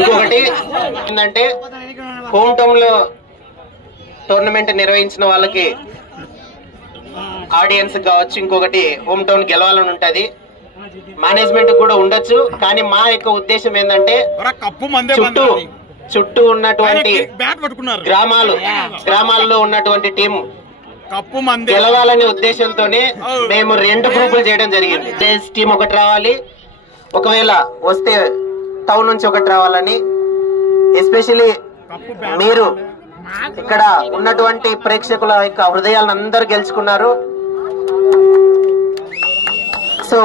ఇంకొకటి ఏంటంటే home town లో టోర్నమెంట్ నిర్వహించిన వాళ్ళకి ఆడియన్స్ కావచ్చు, ఇంకొకటి హోమ్ టౌన్ గెలవాలని ఉంటది, మేనేజ్మెంట్ కూడా ఉండొచ్చు. కానీ మా యొక్క ఉద్దేశం ఏంటంటే చుట్టూ ఉన్నటువంటి గ్రామాల్లో ఉన్నటువంటి టీం గెలవాలనే ఉద్దేశంతోనే మేము 2 గ్రూపులు చేయడం జరిగింది. టీం ఒకటి రావాలి, ఒకవేళ వస్తే టౌన్ నుంచి ఒకటి రావాలని. ఎస్పెషల్లీ మీరు ఇక్కడ ఉన్నటువంటి ప్రేక్షకుల యొక్క హృదయాలను అందరూ గెలుచుకున్నారు. సో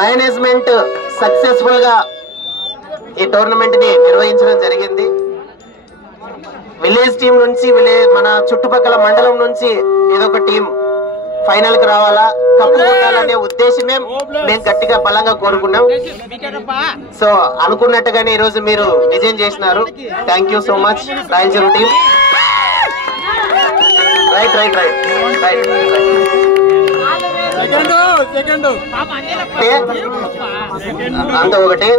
మేనేజ్మెంట్ సక్సెస్ఫుల్ గా ఈ టోర్నమెంట్ ని నిర్వహించడం జరిగింది. విలేజ్ టీం నుంచి మన చుట్టుపక్కల మండలం నుంచి ఏదో ఒక టీం ఫైనల్ కి రావాలా, కప్పు కొట్టాలనే ఉద్దేశమే మేము గట్టిగా బలంగా కోరుకున్నాం. సో అనుకున్నట్టుగానే ఈ రోజు మీరు విజయం చేసినారు. Thank you so much Rayalaseema team. Right అంత ఒకటి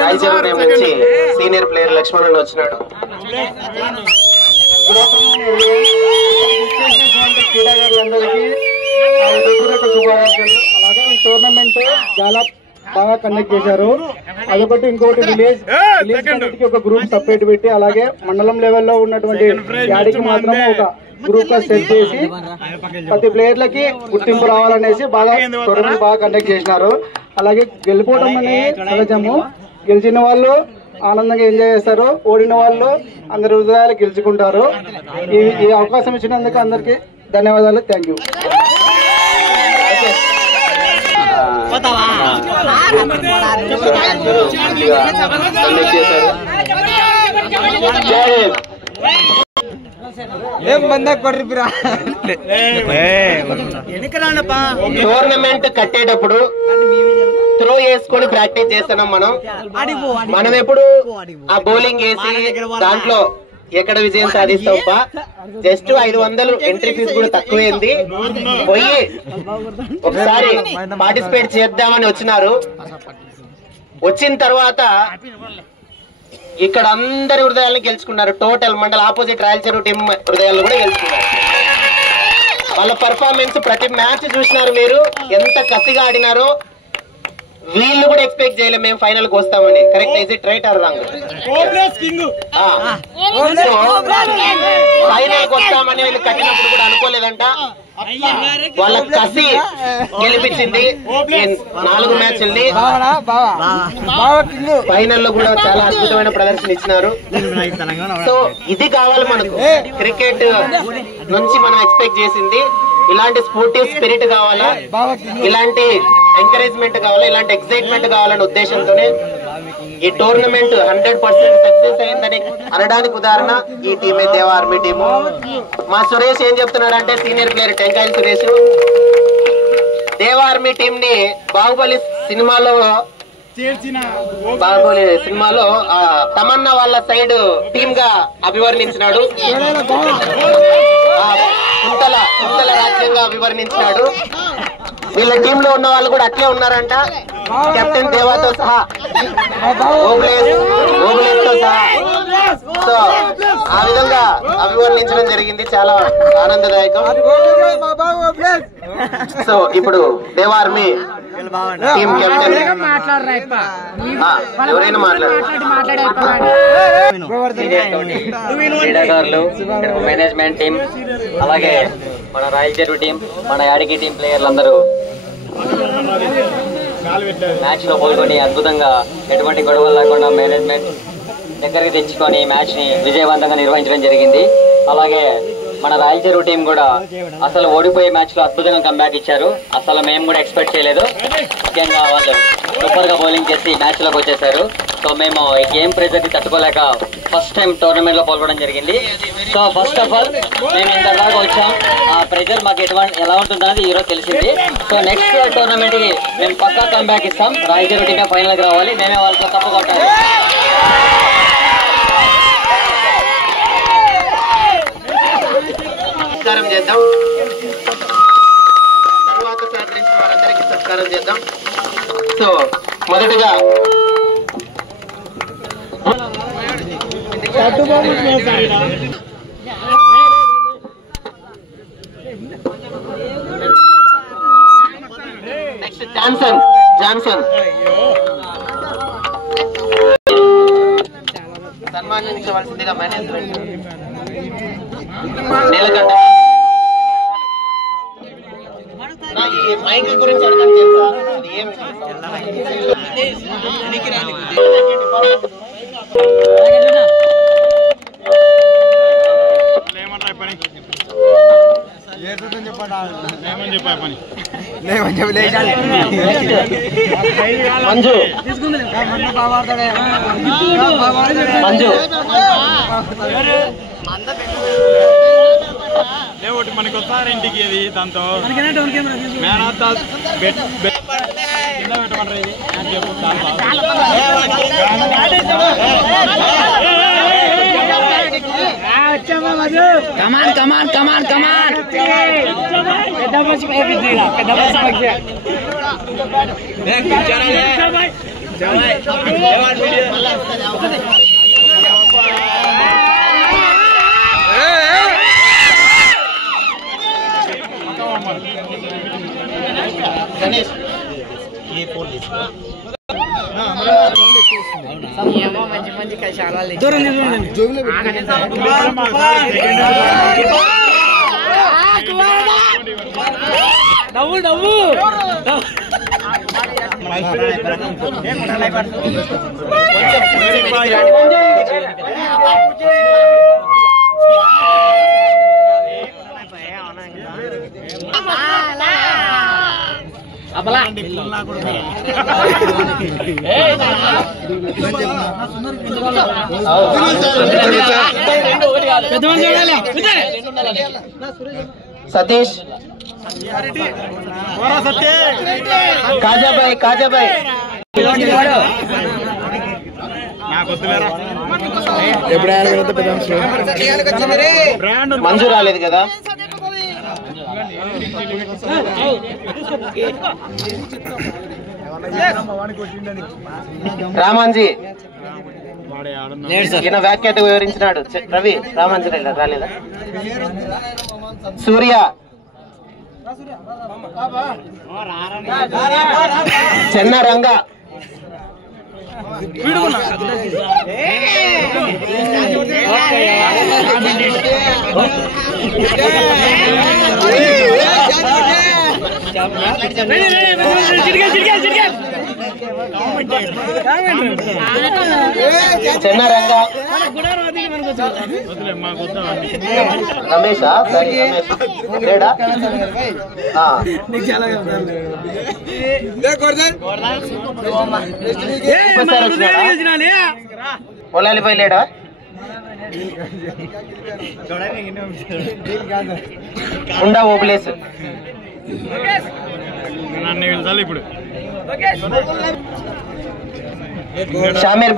రాయలసీమ టీం నుంచి సీనియర్ ప్లేయర్ లక్ష్మణ్ వచ్చినాడు. క్రీడాకారులందరికీ శుభాకాంక్షలు. అలాగే ఈ టోర్నమెంట్ చాలా బాగా కండక్ట్ చేశారు. అదొకటి. ఇంకొకటి విలేజ్ కమిటీకి ఒక గ్రూప్ సపరేట్ పెట్టి, అలాగే మండలం లెవెల్లో ఉన్నటువంటి యాడికి మాత్రం ఒక గ్రూప్ గా సెట్ చేసి ప్రతి ప్లేయర్లకి గుర్తింపు రావాలనేసి టోర్నమెంట్ బాగా కండక్ట్ చేసినారు. అలాగే గెలిపోవడం అనేది సహజము. గెలిచిన వాళ్ళు ఆనందంగా ఎంజాయ్ చేస్తారు, ఓడిన వాళ్ళు అందరి హృదయాలు గెలుచుకుంటారు. ఈ అవకాశం ఇచ్చినందుకు అందరికి ధన్యవాదాలు. Thank you. టోర్నమెంట్ కట్టేటప్పుడు త్రో వేసుకొని ప్రాక్టీస్ చేస్తున్నాం మనం ఎప్పుడు ఆ బౌలింగ్ వేసి దాంట్లో ఎక్కడ విజయం సాధిస్తాంపా. జస్ట్ 500 ఎంట్రీ ఫీజు కూడా తక్కువైంది. పోయి ఒకసారి పార్టిసిపేట్ చేద్దామని వచ్చినారు. వచ్చిన తర్వాత ఇక్కడ అందరి హృదయాలను గెలుచుకున్నారు. టోటల్ మండల ఆపోజిట్ రాయలసీమ టీం హృదయాలను కూడా గెలుచుకున్నారు. వాళ్ళ పర్ఫార్మెన్స్ ప్రతి మ్యాచ్ చూసినారు మీరు, ఎంత కసిగా ఆడినారో. వీళ్ళు కూడా ఎక్స్పెక్ట్ చేయలేము మేము ఫైనల్ కి వస్తామని. Correct? Is it right are wrong? Final కి వస్తామని వీళ్ళు కట్టినప్పుడు కూడా అనుకోలేదంట. వాళ్ళ కసి గెలిపించింది 4 మ్యాచ్ల్ని. ఫైనల్ లో కూడా చాలా అద్భుతమైన ప్రదర్శన ఇచ్చినారు. సో ఇది కావాలి మనకు. క్రికెట్ నుంచి మనం ఎక్స్పెక్ట్ చేసింది ఇలాంటి స్పోర్టివ్ స్పిరిట్ కావాలా, ఇలాంటి ఎంకరేజ్మెంట్ కావాలా, ఇలాంటి ఎక్సైట్మెంట్ కావాలనే ఉద్దేశంతోనే ఈ టోర్నమెంట్ 100% సక్సెస్ అయిందని అనడానికి ఉదాహరణ ఈ టీమే, దేవా ఆర్మీ టీము. మా సురేష్ ఏం చెప్తున్నాడంటే, సీనియర్ ప్లేయర్ టెంకాయల సురేష్, దేవా ఆర్మీ టీం ని బాహుబలి సినిమాలో తమన్నా వాళ్ళ సైడ్ టీమ్ గా అభివర్ణించినాడు, కుంతల రాజ్యంగా అభివర్ణించినాడు. వీళ్ళ టీమ్ లో ఉన్న వాళ్ళు కూడా అట్లే ఉన్నారంట. కెప్టెన్ దేవాతో సహా, ఓబులేస్ తో సహా. సో ఆ విధంగా అభివర్ణించడం జరిగింది. చాలా ఆనందదాయకం. సో ఇప్పుడు దేవా ఆర్మీ టీమ్ కెప్టెన్ ఎవరైనా క్రీడాకారులు, మేనేజ్మెంట్ టీం, అలాగే మన రాయలసీమ టీం, మన యాడికి టీం ప్లేయర్లందరూ మ్యాచ్ లో పాల్గొని అద్భుతంగా ఎటువంటి గొడవలు లేకుండా మేనేజ్మెంట్ దగ్గరికి తెచ్చుకొని మ్యాచ్ ని విజయవంతంగా నిర్వహించడం జరిగింది. అలాగే మన రాయలసీమ టీం కూడా అసలు ఓడిపోయే మ్యాచ్ లో అద్భుతంగా కంబ్యాక్ ఇచ్చారు. అసలు మేము కూడా ఎక్స్పెక్ట్ చేయలేదు. ముఖ్యంగా వాళ్ళు సూపర్ గా బౌలింగ్ చేసి మ్యాచ్ లోకి వచ్చేసారు. సో మేము ఈ గేమ్ ప్రెజర్ ని తట్టుకోలేక ఫస్ట్ టైం టోర్నమెంట్ లో పాల్గొనడం జరిగింది. సో ఫస్ట్ ఆఫ్ ఆల్ మేము ఇంత దాకా వచ్చాం. ఆ ప్రెజర్ మాకు ఎలా ఉంటుందనేది ఈరోజు తెలిసింది. సో నెక్స్ట్ టోర్నమెంట్ కి మేము పక్కా కంబ్యాక్ ఇస్తాం. రాయలసీమ టీం ఫైనల్ కి రావాలి, మేమే వాళ్ళతో కప్పు కొట్టాలి. చేద్దాం. తర్వాత సహకరించిన వారందరికీ నమస్కారం చేద్దాం. సో మొదటగా నెక్స్ట్ జాన్సన్ సన్మానించవలసిందిగా మేనేజ్మెంట్. నీలకంఠ ఈ మైక్ గురించి అడగండి తెలుసా? అది ఏం మంజు లేవటి మనకి వస్తారు ఇంటికి అది దాంతో గణేష్ మంచి మంచి కషాయాలు సతీష్ కాజాబాయ్ మంజు రాలేదు కదా. రామాంజీ ఈయన వ్యాఖ్యాత వివరించినాడు. రవి రామాంజీ రాలేదా? సూర్య చెన్నారంగ చెన్నారంగ రమేషా? సరే రమేష్ లేడా? పొలాలిపై లేడా? ఉండా ఓబులేసు ఇప్పుడు షామీర్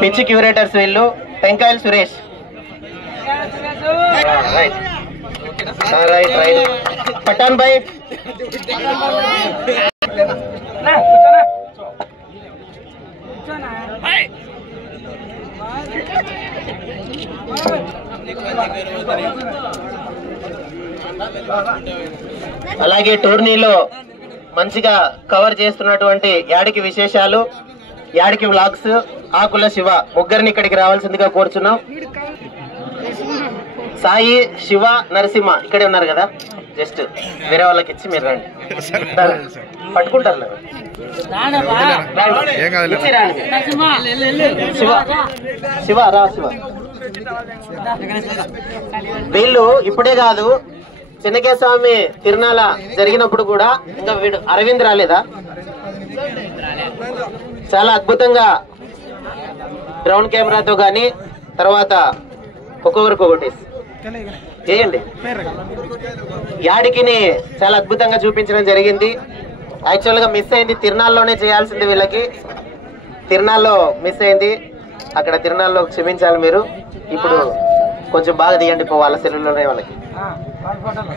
పిచ్ క్యూరేటర్స్ వీళ్ళు. టెంకాయలు సురేష్. రైట్ పఠాన్ భాయ్ అలాగే టోర్నీలో మంచిగా కవర్ చేస్తున్నటువంటి యాడికి విశేషాలు, యాడికి వ్లాగ్స్, ఆకుల శివ ముగ్గురిని ఇక్కడికి రావాల్సిందిగా కోరుచున్నాం. సాయి, శివ, నరసింహ ఇక్కడే ఉన్నారు కదా. జస్ట్ వేరే వాళ్ళకి ఇచ్చి మీరు రండి. పట్టుకుంటారు శివ రా. శివ వీళ్ళు ఇప్పుడే కాదు, చెన్నకేస్వామి తిరునాళ జరిగినప్పుడు కూడా ఇంకా వీడు అరవింద్ రాలేదా? చాలా అద్భుతంగా డ్రోన్ కెమెరాతో కానీ తర్వాత ఒక్కొక్కరికి చేయండి. యాడికిని చాలా అద్భుతంగా చూపించడం జరిగింది. యాక్చువల్ గా మిస్ అయింది, తిరునాళ్ళలోనే చేయాల్సింది. వీళ్ళకి తిరునాళ్ళలో మిస్ అయింది. అక్కడ తిరునాళ్ళలో క్షమించాలి మీరు. ఇప్పుడు కొంచెం బాగా తీయండి వాళ్ళ సెల్లులోనే వాళ్ళకి.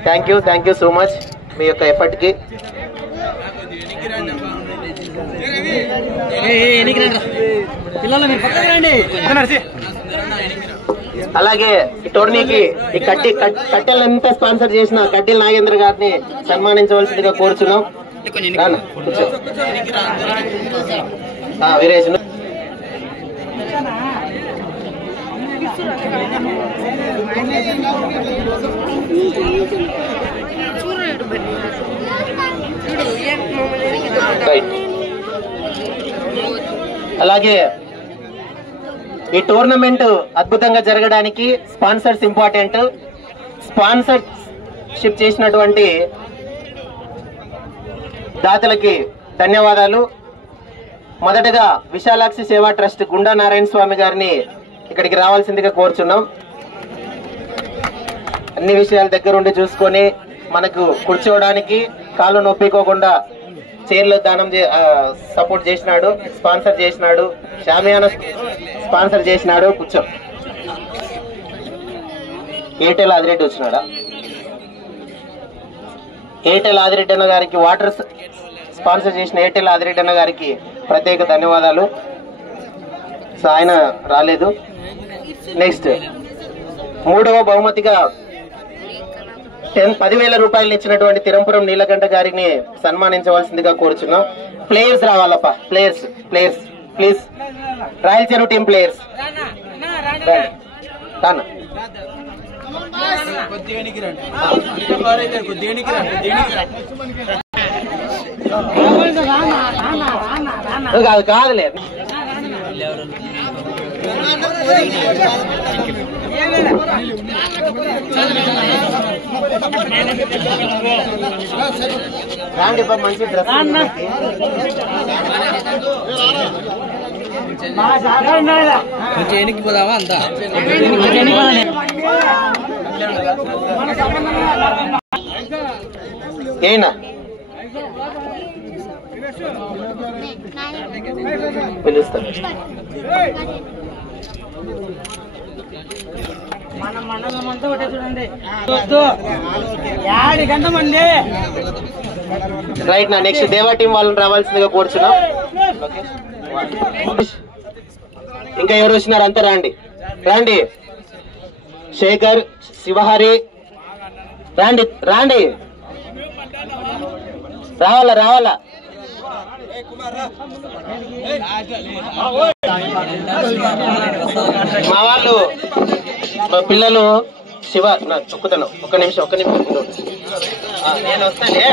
థ్యాంక్ యూ సో మచ్ మీ యొక్క ఎఫర్ట్ కి. అలాగే ఈ టోర్నీకి ఈ కట్టెలు ఎంత స్పాన్సర్ చేసిన కట్టెల నాగేంద్ర గారిని సన్మానించవలసిందిగా కోరుచున్నాం. వీరేష్ అలాగే ఈ టోర్నమెంట్ అద్భుతంగా జరగడానికి స్పాన్సర్స్ ఇంపార్టెంట్. స్పాన్సర్షిప్ చేసినటువంటి దాతలకి ధన్యవాదాలు. మొదటగా విశాలాక్షి సేవా ట్రస్ట్ గుండా నారాయణ స్వామి గారిని ఇక్కడికి రావాల్సిందిగా కోరుచున్నాం. అన్ని విషయాల దగ్గర ఉండి చూసుకొని మనకు కూర్చోవడానికి కాళ్ళు నొప్పికోకుండా చైర్లు దానం సపోర్ట్ చేసినాడు, స్పాన్సర్ చేసినాడు, షామియానా స్పాన్సర్ చేసినాడు. కూర్చో. ఎయిర్టెల్ ఆదిరెడ్డి వచ్చినాడా? ఎయిర్టెల్ ఆదిరెడ్డి అన్న గారికి వాటర్ స్పాన్సర్ చేసిన ఎయిర్టెల్ ఆదిరెడ్డి అన్న గారికి ప్రత్యేక ధన్యవాదాలు. సో ఆయన రాలేదు. నెక్స్ట్ మూడవ బహుమతిగా 10,000 రూపాయలు ఇచ్చినటువంటి తిరుపురం నీలకంఠ గారిని సన్మానించవలసిందిగా కోరుచున్నాం. ప్లేయర్స్ రావాలప్ప, players please. Rayal Cheruvu team players కాదులే. రాండి మంచి డ్రెస్. ఎనికి పోదావా అంతా ఏనా పిలుస్తాను. మన మండలం అంతా ఒకటే చూడండి. 7 గంటల మంది. రైట్ నా నెక్స్ట్ దేవా టీం వాళ్ళని రావాల్సిందిగా కోరుచున్నాం. ఇంకా ఎవరు వచ్చినారు? అంతా రండి. శేఖర్, శివహరి రండి. రావాలా. మా వాళ్ళు మా పిల్లలు శివ చుక్కుతాను. ఒక్క నిమిషం నేను వస్తానే.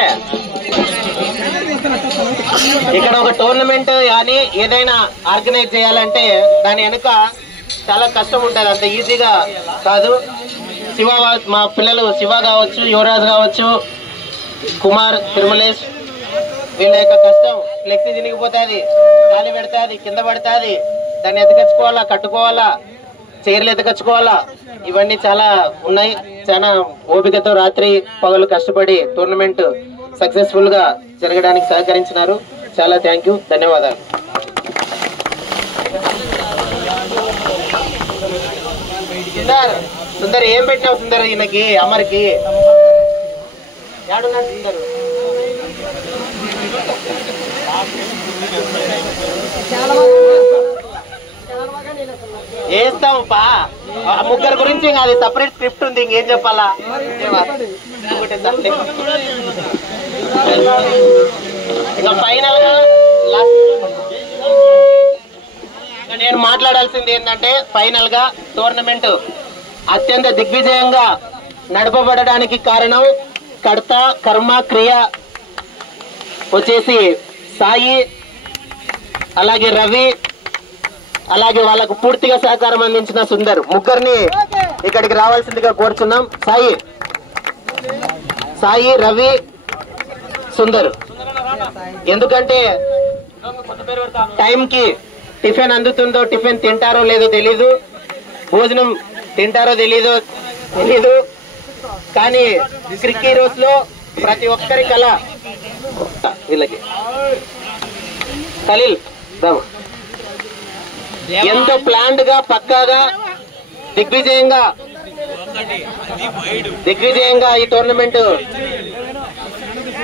ఇక్కడ ఒక టోర్నమెంట్ కానీ ఏదైనా ఆర్గనైజ్ చేయాలంటే దాని వెనుక చాలా కష్టం ఉంటుంది, అంత ఈజీగా కాదు. మా పిల్లలు శివ కావచ్చు, యువరాజ్ కావచ్చు, కుమార్, తిరుమలేష్, వీళ్ళ యొక్క కష్టం. ఫ్లెక్సీ చినిగిపోతుంది, గాలి పెడుతుంది, కింద పడుతుంది, దాన్ని ఎతకచ్చుకోవాలా, కట్టుకోవాలా, చైర్లు ఎతకచ్చుకోవాలా, ఇవన్నీ చాలా ఉన్నాయి. చాలా ఓపికతో రాత్రి పగలు కష్టపడి టోర్నమెంట్ సక్సెస్ఫుల్ గా జరగడానికి సహకరించినారు. చాలా థ్యాంక్ యూ, ధన్యవాదాలు. సుందర్ ఏం పెట్టినావు సుందర్? ఈయనకి అమర్కి ఏడున్నాడు సుందర్? వేస్తాము పా. ముగ్గురు గురించి అది సపరేట్ స్క్రిప్ట్ ఉంది, ఇంకేం చెప్పాలా? ఇంకా ఫైనల్ గా నేను మాట్లాడాల్సింది ఏంటంటే, ఫైనల్ గా టోర్నమెంట్ అత్యంత దిగ్విజయంగా నడపబడడానికి కారణం కర్త, కర్మ, క్రియ వచ్చేసి సాయి, అలాగే రవి, అలాగే వాళ్ళకు పూర్తిగా సహకారం అందించిన సుందర్. ముగ్గురిని ఇక్కడికి రావాల్సిందిగా కోరుచున్నాం. సాయి, రవి, సుందర్. ఎందుకంటే టైంకి టిఫిన్ అందుతుందో, టిఫిన్ తింటారో లేదో తెలీదు, భోజనం తింటారో తెలీదు, కానీ క్రికెట్ రోజులో ప్రతి ఒక్కరి కళ వీళ్ళకి. ఖలీల్ ఎంతో ప్లాన్డ్ గా, పక్కాగా, దిగ్విజయంగా దిగ్విజయంగా ఈ టోర్నమెంట్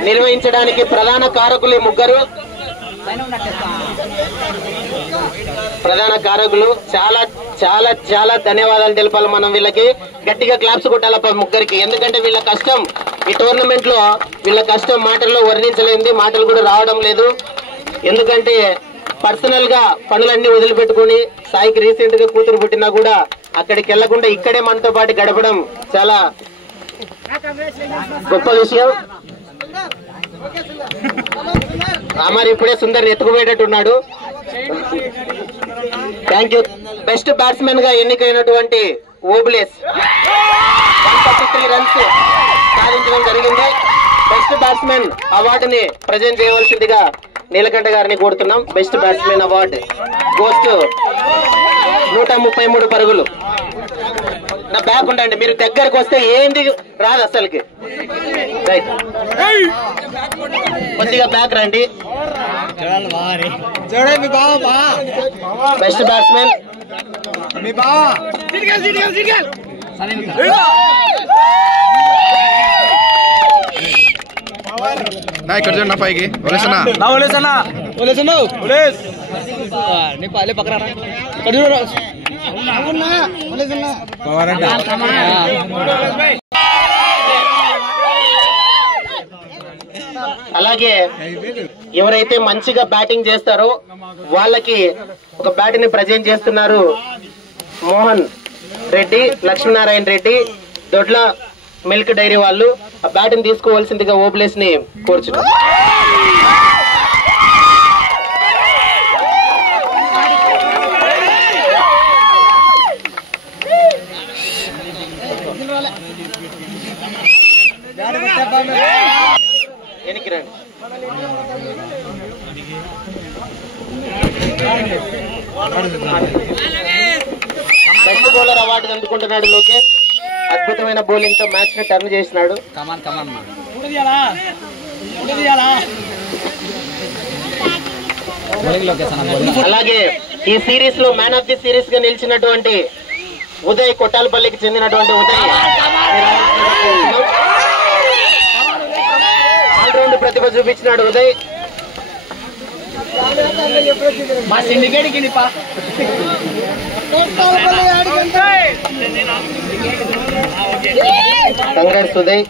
నిర్వహించడానికి ప్రధాన కారకులు ముగ్గురు. ప్రధాన కారకులు చాలా చాలా చాలా ధన్యవాదాలు తెలపాలి మనం వీళ్ళకి. గట్టిగా క్లాప్స్ కొట్టాలి ముగ్గురికి. ఎందుకంటే వీళ్ళ కష్టం ఈ టోర్నమెంట్ లో, వీళ్ళ కష్టం మాటల్లో వర్ణించలేంది, మాటలు కూడా రావడం లేదు. ఎందుకంటే పర్సనల్ గా పనులన్నీ వదిలిపెట్టుకుని, సాయికి రీసెంట్ గా కూతురు పుట్టినా కూడా అక్కడికి వెళ్లకుండా ఇక్కడే మనతో పాటు గడపడం చాలా గొప్ప విషయం. మరి ఇప్పుడే సుందర్ ఎత్తుకుపోయేటట్టున్నాడు. Thank you. బెస్ట్ బ్యాట్స్మెన్ గా ఎన్నికైనటువంటి ఓబులేస్ 133 రన్స్ సాధించడం జరిగింది. బెస్ట్ బ్యాట్స్మెన్ అవార్డుని ప్రజెంట్ చేయవలసిందిగా నీలకంఠ గారిని కోరుతున్నాం. బెస్ట్ బ్యాట్స్మెన్ అవార్డు గోస్ట్ 133 పరుగులు. నా బ్యాక్ ఉండండి, మీరు దగ్గరకు వస్తే ఏంది రాదు అసలుకి. రైట్, కొద్దిగా బ్యాక్ రండి. బెస్ట్ బ్యాట్స్మెన్ ఇక్కడ చూడండి పైకి అలాగే ఎవరైతే మంచిగా బ్యాటింగ్ చేస్తారో వాళ్ళకి ఒక బ్యాట్ ని ప్రజెంట్ చేస్తున్నారు మోహన్ రెడ్డి, లక్ష్మీనారాయణ రెడ్డి, దొడ్ల మిల్క్ డైరీ వాళ్ళు. ఆ బ్యాట్ ని తీసుకోవాల్సిందిగా ఓబులేస్ ని కోరుచున్నాం. వెనక్కి రండి. బెస్ట్ బౌలర్ అవార్డు అందుకుంటున్నాడు లోకేష్. అద్భుతమైన బౌలింగ్ తో మ్యాచ్ ని టర్న్ చేసినాడు. అలాగే ఈ సిరీస్ లో మ్యాన్ ఆఫ్ ది సిరీస్ గా నిలిచినటువంటి ఉదయ్, కొట్టాలపల్లికి చెందినటువంటి ఉదయ్ ఆల్రౌండ్ ప్రతిభ చూపించినాడు ఉదయ్. మా సిండికేట్ కి కంగ్రాట్స్ ఉదయ్.